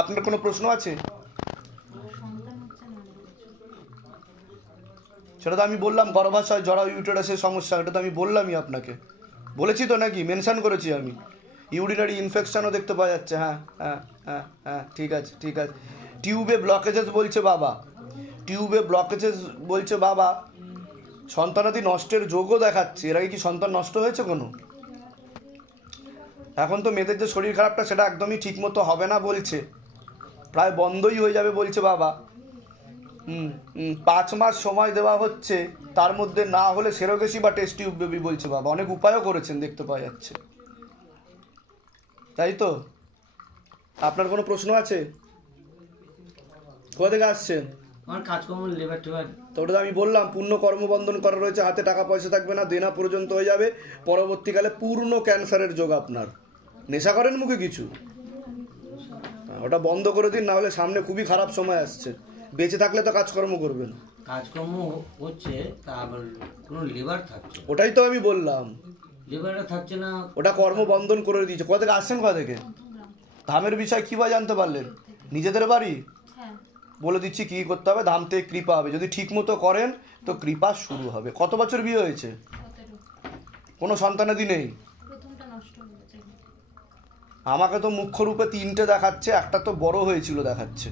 আপনার কোনো প্রশ্ন আছে? সেটা তো আমি বললাম, গর্ভাশয় জরা ইউটেরাসের সমস্যা, এটা তো আমি বললামই আপনাকে, বলেছি তো নাকি? মেনশন করেছি আমি। ইউরিনারি ইনফেকশনও দেখতে পাওয়া যাচ্ছে। হ্যাঁ, ঠিক আছে, ঠিক আছে। টিউবে ব্লকেজেস বলছে বাবা, টিউবে ব্লকেজেস বলছে বাবা। সন্তানাদি নষ্টের যোগও দেখাচ্ছে। এর আগে কি সন্তান নষ্ট হয়েছে কোনো? এখন তো মেয়েদের যে শরীর খারাপটা সেটা একদমই ঠিক মতো হবে না বলছে, প্রায় বন্ধই হয়ে যাবে বলছে বাবা। 5 মাস সময় দেওয়া হচ্ছে, তার মধ্যে না হলে সেরোগেসি বা টেস্ট টিউব বেবি বলছে বাবা। অনেক উপায়ও করেছেন দেখতে পাওয়া যাচ্ছে, তাই তো? আপনার কোনো প্রশ্ন আছে? কোথা থেকে আসছেন? আমার কাজকর্ম লেবার টেবার। তো ওটা আমি বললাম, পূর্ণ কর্মবন্ধন করা রয়েছে, হাতে টাকা পয়সা থাকবে না, দেনা পর্যন্ত হয়ে যাবে, পরবর্তীকালে পূর্ণ ক্যান্সারের যোগ আপনার। নেশা করেন মুখে কিছু? ওটা বন্ধ করে দিন, না হলে সামনে খুবই খারাপ সময় আসছে। বেঁচে থাকলে তো কাজকর্ম করবেন। কাজকর্ম হচ্ছে, তা আবার কোনো লেবার থাকছে। ওটাই তো আমি বললাম, লিভারটা থাকছে না। ওটা কর্মবন্ধন করে দিয়েছে। কোথা থেকে আসছেন, কোথা থেকে? ধামের বিষয় কীভাবে জানতে পারলেন? নিজেদের বাড়ি? হ্যাঁ বলে দিচ্ছি কী করতে হবে। ধাম থেকে কৃপা হবে, যদি ঠিক মতো করেন তো কৃপা শুরু হবে। কত বছর বিয়ে হয়েছে? 17 কোনো সন্তানাদি নেই? প্রথমটা নষ্ট হয়ে গেছে। আমাকে তো মুখ্য রূপে 3টে দেখাচ্ছে, একটা তো বড় হয়েছিল দেখাচ্ছে,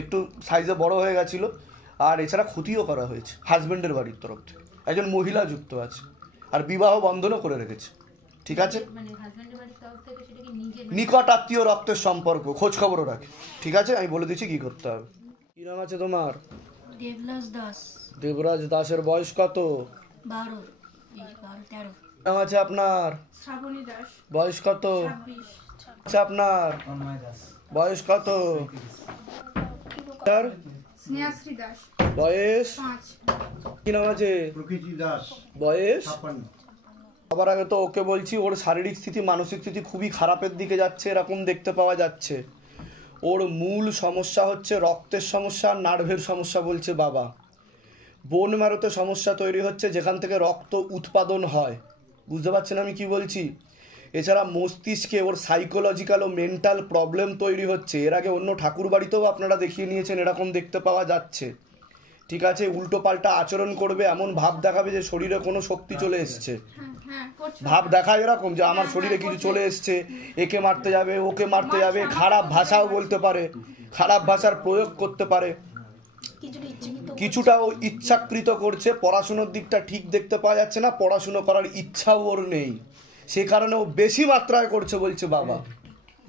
একটু সাইজে বড় হয়ে গেছিলো। আর এছাড়া ক্ষতিও করা হয়েছে হাজব্যান্ডের বাড়ির তরফ থেকে, একজন মহিলা যুক্ত আছে, আর বিবাহ বন্ধনও করে রেখেছে। ঠিক আছে, মানে হাজবেন্ডের বাড়ির তরফ থেকে সেটা কি নিজের? নিকট আত্মীয় রক্তের সম্পর্ক, খোঁজ খবরও রাখে। ঠিক আছে, আমি বলে দিচ্ছি কি করতে হবে। কি নাম আছে তোমার? দেবরাজ দাস। দেবরাজ দাসের বয়স কত? 12, 13। নাম আছে আপনার? শ্রাবণী দাস। বয়স কত? 26। আচ্ছা, আপনার তন্ময় দাস। বয়স কত? তার স্নেহাশ্রী দাস। বয়স 5। কি নাম আছে? প্রকৃতি দাস, বয়স 56। আবার আগে তো ওকে বলছি ওর শারীরিক স্থিতি মানসিক স্থিতি খুবই খারাপের দিকে যাচ্ছে, এরকম দেখতে পাওয়া যাচ্ছে। ওর মূল সমস্যা হচ্ছে রক্তের সমস্যা, নার্ভের সমস্যা বলছে বাবা। বোন ম্যারোতে সমস্যা তৈরি হচ্ছে, যেখান থেকে রক্ত উৎপাদন হয়। বুঝতে পারছেন আমি কি বলছি? এছাড়া মস্তিষ্কে ওর সাইকোলজিক্যাল ও মেন্টাল প্রবলেম তৈরি হচ্ছে। এর আগে অন্য ঠাকুর বাড়িতেও আপনারা দেখিয়ে নিয়েছেন, এরকম দেখতে পাওয়া যাচ্ছে। ঠিক আছে, উল্টো পাল্টা আচরণ করবে, এমন ভাব দেখাবে যে শরীরে কোনো শক্তি চলে এসছে। ভাব দেখায় এরকম যে আমার শরীরে কিছু চলে এসছে, একে মারতে যাবে, ওকে মারতে যাবে। খারাপ ভাষাও বলতে পারে, খারাপ ভাষার প্রয়োগ করতে পারে। কিছুটা ও ইচ্ছাকৃত করছে। পড়াশুনোর দিকটা ঠিক দেখতে পাওয়া যাচ্ছে না, পড়াশুনো করার ইচ্ছাও ওর নেই, সে কারণে ও বেশি মাত্রায় করছে বলছে বাবা।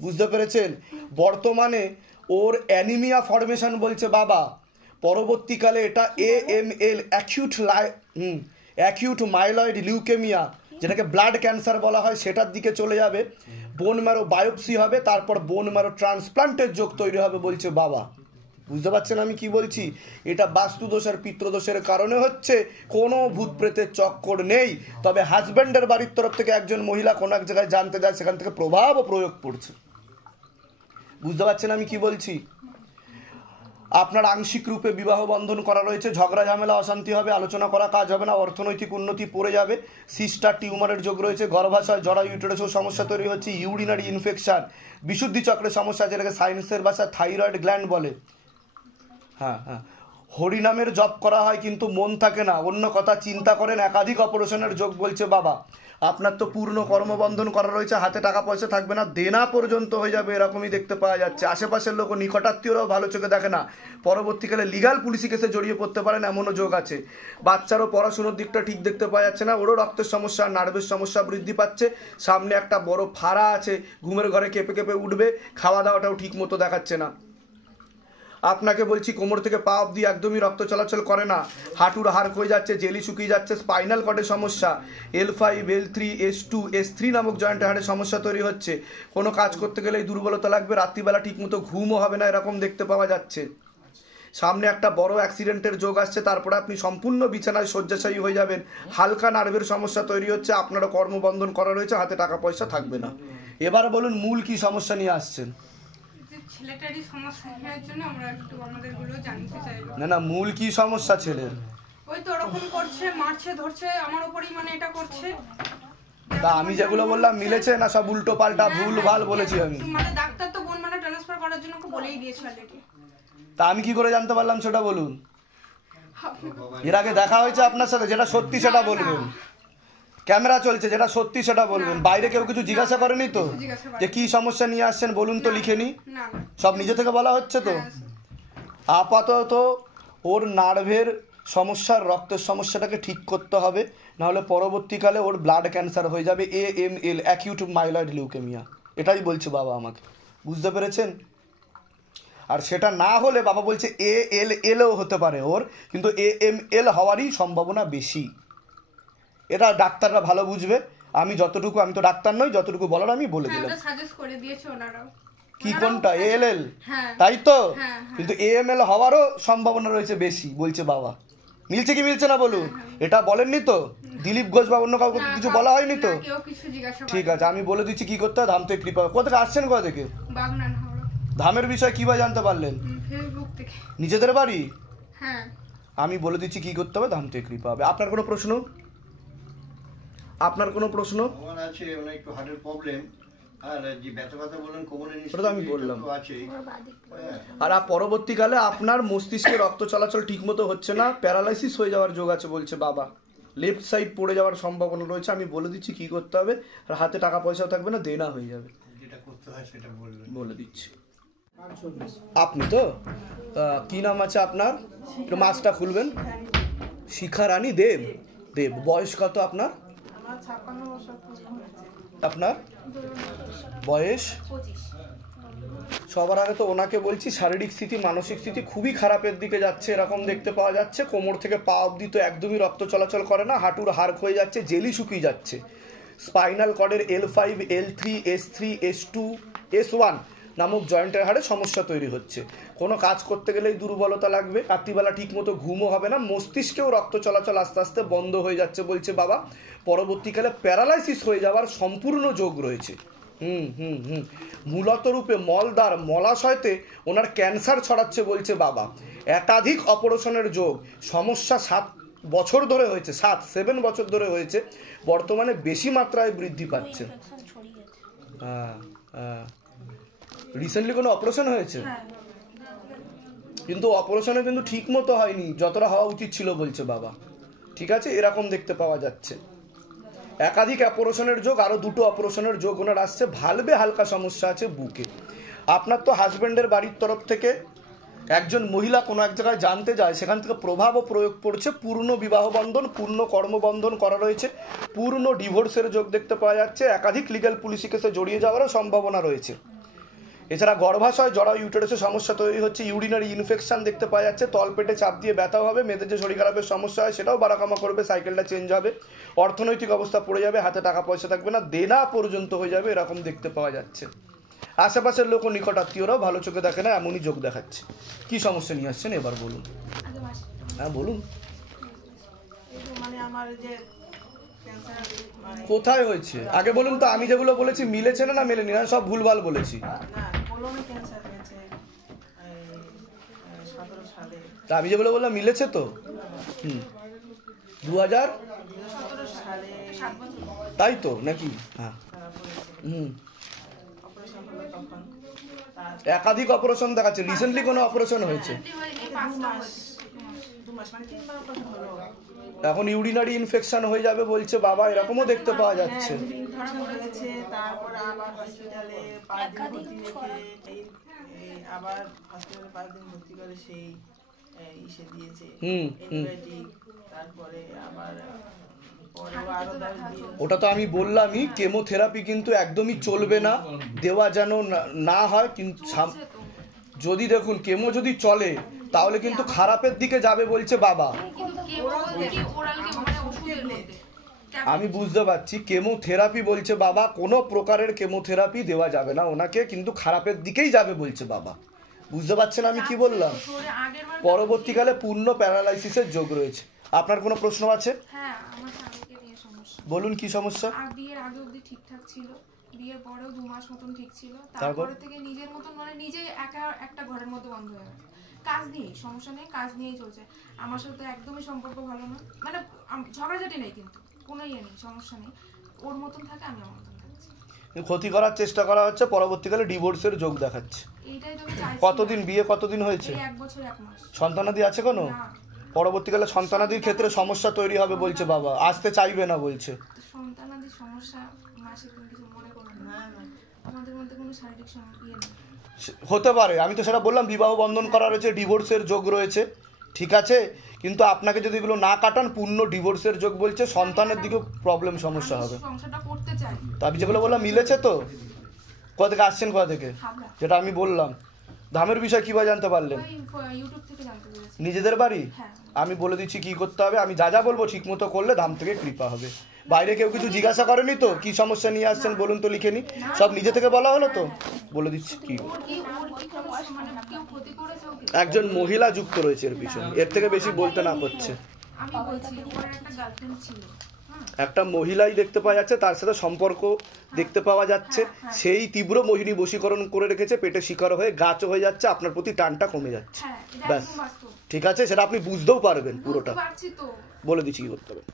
বুঝতে পেরেছেন? বর্তমানে ওর অ্যানিমিয়া ফর্মেশন বলছে বাবা। পরবর্তীকালে এটা AML অ্যাকিউট মাইলয়েড লিউকেমিয়া, যেটাকে ব্লাড ক্যান্সার বলা হয়, সেটার দিকে চলে যাবে। বোন ম্যারো বায়োপসি হবে, তারপর বোন ম্যারো ট্রান্সপ্লান্টের যোগ তৈরি হবে বলছে বাবা। বুঝতে পারছেন আমি কি বলছি? এটা বাস্তুদোষ আর পিতৃদোষের কারণে হচ্ছে, কোনো ভূত প্রেতের চক্কর নেই। তবে হাজব্যান্ডের বাড়ির তরফ থেকে একজন মহিলা কোনো এক জায়গায় জানতে যায়, সেখান থেকে প্রভাব ও প্রয়োগ পড়ছে। বুঝতে পারছেন আমি কি বলছি? আপনার আংশিক রূপে বিবাহ বন্ধন করা রয়েছে, ঝগড়া ঝামেলা অশান্তি হবে, আলোচনা করা কাজ হবে না, অর্থনৈতিক উন্নতি পড়ে যাবে। সিস্টার টিউমারের যোগ রয়েছে, গর্ভাশয় জরা ইউটেরাসেও সমস্যা তৈরি হচ্ছে, ইউরিনারি ইনফেকশন, বিশুদ্ধি চক্রের সমস্যা, যেটাকে সায়েন্সের ভাষায় থাইরয়েড গ্ল্যান্ড বলে। হ্যাঁ, হরিনামের জপ করা হয় কিন্তু মন থাকে না, অন্য কথা চিন্তা করেন, একাধিক অপারেশনের যোগ বলছে বাবা। আপনার তো পূর্ণ কর্মবন্ধন করা রয়েছে, হাতে টাকা পয়সা থাকবে না, দেনা পর্যন্ত হয়ে যাবে, এরকমই দেখতে পাওয়া যাচ্ছে। আশেপাশের লোক, নিকটাত্মীয়রাও ভালো চোখে দেখে না, পরবর্তীকালে লিগাল পুলিশি কেসে জড়িয়ে পড়তে পারেন, এমনও যোগ আছে। বাচ্চারও পড়াশুনোর দিকটা ঠিক দেখতে পাওয়া যাচ্ছে না, ওরও রক্তের সমস্যা, নার্ভের সমস্যা বৃদ্ধি পাচ্ছে। সামনে একটা বড় ফাড়া আছে, ঘুমের ঘরে কেঁপে কেঁপে উঠবে, খাওয়া দাওয়াটাও ঠিক মতো দেখাচ্ছে না। আপনাকে বলছি কোমর থেকে পা অবধি একদমই রক্ত চলাচল করে না, হাঁটুর হাড় ক্ষয়ে যাচ্ছে, জেলি শুকিয়ে যাচ্ছে, স্পাইনাল কর্ডের সমস্যা, L5, L3, S2, S3 নামক জয়েন্টের হাড়ের সমস্যা তৈরি হচ্ছে। কোনো কাজ করতে গেলেই দুর্বলতা লাগবে, রাত্রিবেলা ঠিকমতো ঘুমও হবে না, এরকম দেখতে পাওয়া যাচ্ছে। সামনে একটা বড় অ্যাক্সিডেন্টের যোগ আসছে, তারপরে আপনি সম্পূর্ণ বিছানায় শয্যাশায়ী হয়ে যাবেন। হালকা নার্ভের সমস্যা তৈরি হচ্ছে, আপনারও কর্মবন্ধন করা রয়েছে, হাতে টাকা পয়সা থাকবে না। এবার বলুন মূল কি সমস্যা নিয়ে আসছেন? ছেলেটারই সমস্যা হওয়ার জন্য আমরা একটু আমাদেরগুলো জানতে চাইবো। না, মূল কি সমস্যা ছেলের? ওই তো ওরকম করছে, মারছে, ধরছে, আমার উপরই মানে এটা করছে। তা আমি যেগুলো বললাম মিলেছে না? সব উল্টো পাল্টা ভুল ভাল বলেছি আমি? মানে ডাক্তার তো বোন মানে ট্রান্সফার করার জন্য বলেই দিয়েছে অলরেডি। তা আমি কি করে জানতে পারলাম সেটা বলুন? এর আগে দেখা হয়েছে আপনার সাথে? যেটা সত্যি সেটা বলবেন। ক্যামেরা চলছে, যেটা সত্যি সেটা বলবেন। বাইরে কেউ কিছু জিজ্ঞাসা করেনি তো যে কি সমস্যা নিয়ে আসছেন বলুন তো, লিখে নি? সব নিজে থেকে বলা হচ্ছে তো? আপাতত ওর নার্ভের সমস্যার, রক্তের সমস্যাটাকে ঠিক করতে হবে, নাহলে পরবর্তীকালে ওর ব্লাড ক্যান্সার হয়ে যাবে, AML অ্যাকিউট মাইলয়েড লিউকেমিয়া। এটাই বলছে বাবা আমাকে। বুঝতে পেরেছেন? আর সেটা না হলে বাবা বলছে ALLও হতে পারে ওর, কিন্তু AML হওয়ারই সম্ভাবনা বেশি। এটা ডাক্তাররা ভালো বুঝবে। আমি তো ডাক্তার নই, যতটুকু বলার আমি বলে দিলাম। সাজেস্ট করে দিয়েছে ওনারাও। কি কোনটা? ALL? তাই তো? কিন্তু AML হওয়ারও সম্ভাবনা রয়েছে বেশি বলছে বাবা। মিলছে কি মিলছে না বলুন? এটা বলেননি তো দিলীপ ঘোষ বা অন্য কাউকে কিছু বলা হয়নি তো? ঠিক আছে, আমি বলে দিচ্ছি কি করতে হয়। ধাম থেকে কৃপা। কোথা থেকে আসছেন? কোথা থেকে? ধামের বিষয় কিভাবে জানতে পারলেন? ফেসবুক থেকে। নিজেদের বাড়ি? হ্যাঁ। আমি বলে দিচ্ছি কি করতে হবে, ধাম থেকে কৃপা হবে। আপনার কোনো প্রশ্ন? আপনার কোনো প্রশ্ন? আমার আছে মানে একটু হার্টের প্রবলেম, আর যে ব্যথা বলেন কোমরে সেটা তো আমি বললাম। আছে। আর পরবর্তীকালে আপনার মস্তিষ্কে রক্ত চলাচল ঠিকমতো হচ্ছে না, প্যারালাইসিস হয়ে যাওয়ার যোগ আছে বলছে বাবা, লেফট সাইড পড়ে যাওয়ার সম্ভাবনা রয়েছে। আমি বলে দিচ্ছি কি করতে হবে, আর হাতে টাকা পয়সাও থাকবে না, দেনা হয়ে যাবে। যেটা করতে হয় সেটা বলবেন। বলে দিচ্ছি। আপনি তো কি নাম আছে আপনার? একটু মাস্কটা খুলবেন। শিখা রানী দেব। দেব, বয়স কত আপনার? আপনার বয়স? সবার আগে তো ওনাকে বলছি, শারীরিক স্থিতি মানসিক স্থিতি খুবই খারাপের দিকে যাচ্ছে, এরকম দেখতে পাওয়া যাচ্ছে। কোমর থেকে পা অবধি তো একদমই রক্ত চলাচল করে না, হাঁটুর হাড় হয়ে যাচ্ছে, জেলি শুকিয়ে যাচ্ছে। Spinal কর্ডের L5, L3, S3, S2, S1 নামক জয়েন্টের হাড়ে সমস্যা তৈরি হচ্ছে। কোনো কাজ করতে গেলেই দুর্বলতা লাগবে, রাত্রিবেলা ঠিকমতো ঘুমও হবে না, মস্তিষ্কেও রক্ত চলাচল আস্তে আস্তে বন্ধ হয়ে যাচ্ছে বলছে বাবা। পরবর্তীকালে প্যারালাইসিস হয়ে যাওয়ার সম্পূর্ণ যোগ রয়েছে। মূলত রূপে মলদ্বার মলাশয়তে ওনার ক্যান্সার ছড়াচ্ছে বলছে বাবা। একাধিক অপারেশনের যোগ, সমস্যা 7 বছর ধরে হয়েছে, 7 বছর ধরে হয়েছে, বর্তমানে বেশি মাত্রায় বৃদ্ধি পাচ্ছে। রিসেন্টলি কোনো অপারেশন হয়েছে? কিন্তু অপারেশনে কিন্তু ঠিক মতো হয়নি, যতটা হওয়া উচিত ছিল বলছে বাবা। ঠিক আছে, এরকম দেখতে পাওয়া যাচ্ছে। একাধিক অপারেশনের যোগ, আরও 2টো অপারেশনের যোগ ওনার আসছে। ভালবে হালকা সমস্যা আছে বুকে। আপনার তো হাজব্যান্ডের বাড়ির তরফ থেকে একজন মহিলা কোনো এক জায়গায় জানতে যায়, সেখান থেকে প্রভাব ও প্রয়োগ পড়ছে। পূর্ণ বিবাহ বন্ধন, পূর্ণ কর্মবন্ধন করা রয়েছে, পূর্ণ ডিভোর্সের যোগ দেখতে পাওয়া যাচ্ছে। একাধিক লিগ্যাল পুলিশি কেসে জড়িয়ে যাওয়ারও সম্ভাবনা রয়েছে। এছাড়া গর্ভাশয় জরা ইউটেরাসে সমস্যা তৈরি হচ্ছে, ইউরিনারি ইনফেকশন দেখতে পাওয়া যাচ্ছে, তলপেটে চাপ দিয়ে ব্যথা হবে, মেয়েদের যে শরীর খারাপের সমস্যা হয় সেটাও বাড়াকামা করবে, সাইকেলটা চেঞ্জ হবে, অর্থনৈতিক অবস্থা পড়ে যাবে, হাতে টাকা পয়সা থাকবে না, দেনা পর্যন্ত হয়ে যাবে, এরকম দেখতে পাওয়া যাচ্ছে। আশেপাশের লোক ও নিকট আত্মীয়রাও ভালো চোখে দেখে না, এমনই যোগ দেখাচ্ছে। কি সমস্যা নিয়ে আসছেন এবার বলুন? হ্যাঁ বলুন। কোথায় হয়েছে আগে বলুন তো, আমি যেগুলো বলেছি মিলেছে না মেলেনি? না সব ভুলভাল বলেছি? তা আমি যেগুলো বললাম মিলেছে তো? 2000 তাই তো নাকি? হ্যাঁ। একাধিক অপারেশন দেখাচ্ছে। রিসেন্টলি কোনো অপারেশন হয়েছে? এখন ইউরিনারি ইনফেকশন হয়ে যাবে বলছে বাবা, এরকমও দেখতে পাওয়া যাচ্ছে। ওটা তো আমি বললামই, কেমোথেরাপি কিন্তু একদমই চলবে না, দেওয়া যেন না হয়। কিন্তু যদি দেখুন কেমো যদি চলে তাহলে কিন্তু খারাপের দিকে যাবে বলছে বাবা। আমি বুঝতে পারছি, কেমোথেরাপি বলছে বাবা, কোনো প্রকারের কেমোথেরাপি দেওয়া যাবে না ওনাকে, কিন্তু খারাপের দিকেই যাবে বলছে বাবা। বুঝতে পারছেন আমি কি বললাম? পরবর্তীকালে পূর্ণ প্যারালাইসিসের যোগ রয়েছে। আপনার কোনো প্রশ্ন আছে? হ্যাঁ, আমার স্বামীকে নিয়ে সমস্যা। বলুন কি সমস্যা? বিয়ের আগে অবধি ঠিকঠাক ছিল, বিয়ের পরেও 2 মাস মতন ঠিক ছিল, তারপরে থেকে নিজের মতন মানে নিজে একা একটা ঘরের মধ্যে বন্ধ হয়ে গেছে। কাজ নিয়ে সমস্যা নেই, কাজ নিয়েই চলছে। আমার সাথে একদমই সম্পর্ক ভালো না, মানে ঝগড়াঝাটি নেই, কিন্তু কোনো ইয়ে নেই, সমস্যা নেই। ওর মতন থাকে, আমি আমার মতন থাকছি। ক্ষতি করার চেষ্টা করা হচ্ছে, পরবর্তীকালে ডিভোর্সের যোগ দেখাচ্ছে। এইটাই তো চাইছি। কতদিন বিয়ে, কতদিন হয়েছে? 1 বছর 1 মাস। সন্তানাদি আছে কোনো? পরবর্তীকালে সন্তানাদির ক্ষেত্রে সমস্যা তৈরি হবে বলছে বাবা, আসতে চাইবে না বলছে। সন্তানাদির সমস্যা মাসে কিছু মনে করবেন না, আমাদের মধ্যে কোনো শারীরিক ইয়ে নেই। হতে পারে, আমি তো সেটা বললাম, বিবাহ বন্ধন করা রয়েছে, ডিভোর্সের যোগ রয়েছে, ঠিক আছে। কিন্তু আপনাকে যদি এগুলো না কাটান, পূর্ণ ডিভোর্সের যোগ বলছে, সন্তানের দিকেও প্রবলেম সমস্যা হবে। সংসারটা করতে চাই, তা আমি যেগুলো বললাম মিলেছে তো? কোথা থেকে আসছেন, কোথা থেকে? যেটা আমি বললাম ধামের বিষয় কিভাবে জানতে পারলেন? ইউটিউব থেকে জানতে পেরেছি। নিজেদের বাড়ি? আমি বলে দিচ্ছি কি করতে হবে, আমি যা যা বলবো ঠিক মতো করলে ধাম থেকে কৃপা হবে। বাইরে কেউ কিছু জিজ্ঞাসা করেনি তো কি সমস্যা নিয়ে আসছেন বলুন তো, লিখে নি, সব নিজে থেকে বলা হলো তো? বলে দিচ্ছি কি, একজন মহিলা যুক্ত রয়েছে এর পিছনে, এর থেকে বেশি বলতে না পারছে। আমি বলছি ওর একটা গার্লফ্রেন্ড ছিল, একটা মহিলাই দেখতে পাওয়া যাচ্ছে, তার সাথে সম্পর্ক দেখতে পাওয়া যাচ্ছে, সেই তীব্র মোহিনী বশীকরণ করে রেখেছে, পেটে শিকার হয়ে গাছও হয়ে যাচ্ছে, আপনার প্রতি টানটা কমে যাচ্ছে, ব্যাস। ঠিক আছে, সেটা আপনি বুঝতেও পারবেন পুরোটা। বলে দিচ্ছি কি করতে হবে।